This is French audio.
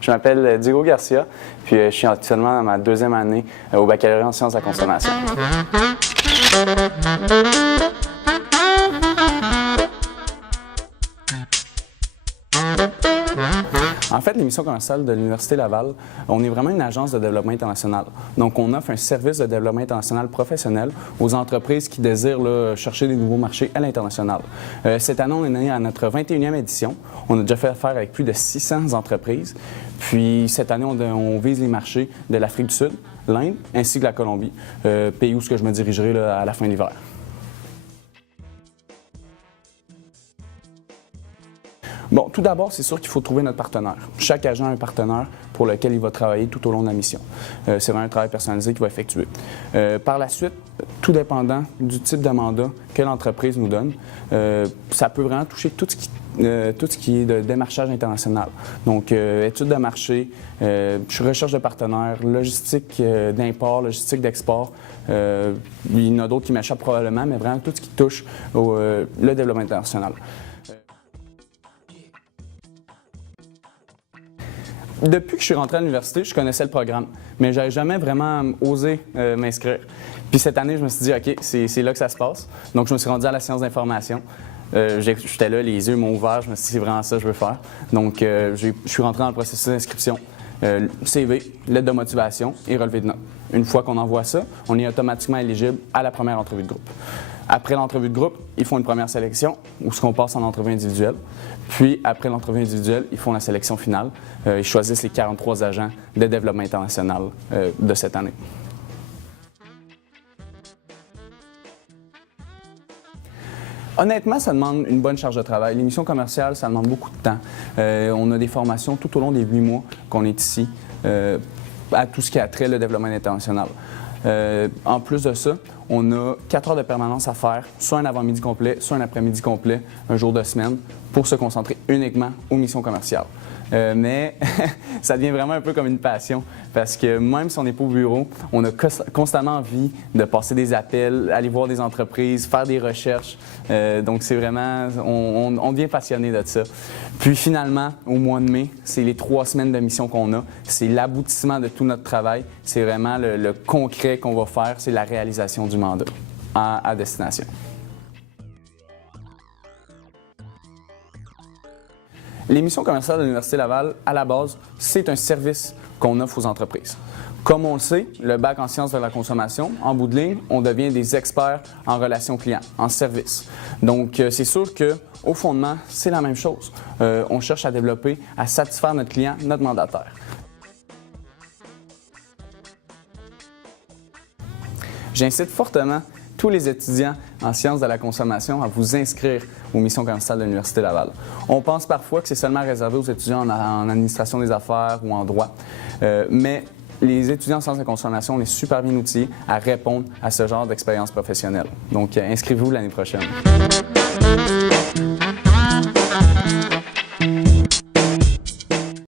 Je m'appelle Diego Garcia, puis je suis actuellement dans ma deuxième année au baccalauréat en sciences de la consommation. En fait, l'émission commerciale de l'Université Laval, on est vraiment une agence de développement international. Donc, on offre un service de développement international professionnel aux entreprises qui désirent chercher des nouveaux marchés à l'international. Cette année, on est né à notre 21e édition. On a déjà fait affaire avec plus de 600 entreprises. Puis, cette année, on vise les marchés de l'Afrique du Sud, l'Inde ainsi que la Colombie, pays où je me dirigerai à la fin de l'hiver. Bon, tout d'abord, c'est sûr qu'il faut trouver notre partenaire. Chaque agent a un partenaire pour lequel il va travailler tout au long de la mission. C'est vraiment un travail personnalisé qu'il va effectuer. Par la suite, tout dépendant du type de mandat que l'entreprise nous donne, ça peut vraiment toucher tout ce qui est de démarchage international. Donc, études de marché, recherche de partenaires, logistique d'import, logistique d'export. Il y en a d'autres qui m'échappent probablement, mais vraiment tout ce qui touche le développement international. Depuis que je suis rentré à l'université, je connaissais le programme, mais je n'avais jamais vraiment osé m'inscrire. Puis cette année, je me suis dit, OK, c'est là que ça se passe. Donc, je me suis rendu à la science d'information. J'étais là, les yeux m'ont ouvert, je me suis dit, c'est vraiment ça que je veux faire. Donc, je suis rentré dans le processus d'inscription. CV, lettre de motivation et relevé de notes. Une fois qu'on envoie ça, on est automatiquement éligible à la première entrevue de groupe. Après l'entrevue de groupe, ils font une première sélection où on passe en entrevue individuelle. Puis, après l'entrevue individuelle, ils font la sélection finale. Ils choisissent les 43 agents de développement international de cette année. Honnêtement, ça demande une bonne charge de travail. L'émission commerciale, ça demande beaucoup de temps. On a des formations tout au long des 8 mois qu'on est ici à tout ce qui a trait le développement international. En plus de ça, on a 4 heures de permanence à faire, soit un avant-midi complet, soit un après-midi complet, un jour de semaine, pour se concentrer uniquement aux missions commerciales. Mais ça devient vraiment un peu comme une passion parce que même si on n'est pas au bureau, on a constamment envie de passer des appels, aller voir des entreprises, faire des recherches. Donc c'est vraiment, on devient passionné de ça. Puis finalement, au mois de mai, c'est les 3 semaines de mission qu'on a. C'est l'aboutissement de tout notre travail. C'est vraiment le concret qu'on va faire, c'est la réalisation du mandat à destination. Les missions commerciales de l'Université Laval, à la base, c'est un service qu'on offre aux entreprises. Comme on le sait, le bac en sciences de la consommation, en bout de ligne, on devient des experts en relations clients, en service. Donc, c'est sûr qu'au fondement, c'est la même chose. On cherche à développer, à satisfaire notre client, notre mandataire. J'incite fortement tous les étudiants en sciences de la consommation à vous inscrire aux missions commerciales de l'Université Laval. On pense parfois que c'est seulement réservé aux étudiants en administration des affaires ou en droit, mais les étudiants en sciences de la consommation, on est super bien outillés à répondre à ce genre d'expérience professionnelle. Donc, inscrivez-vous l'année prochaine.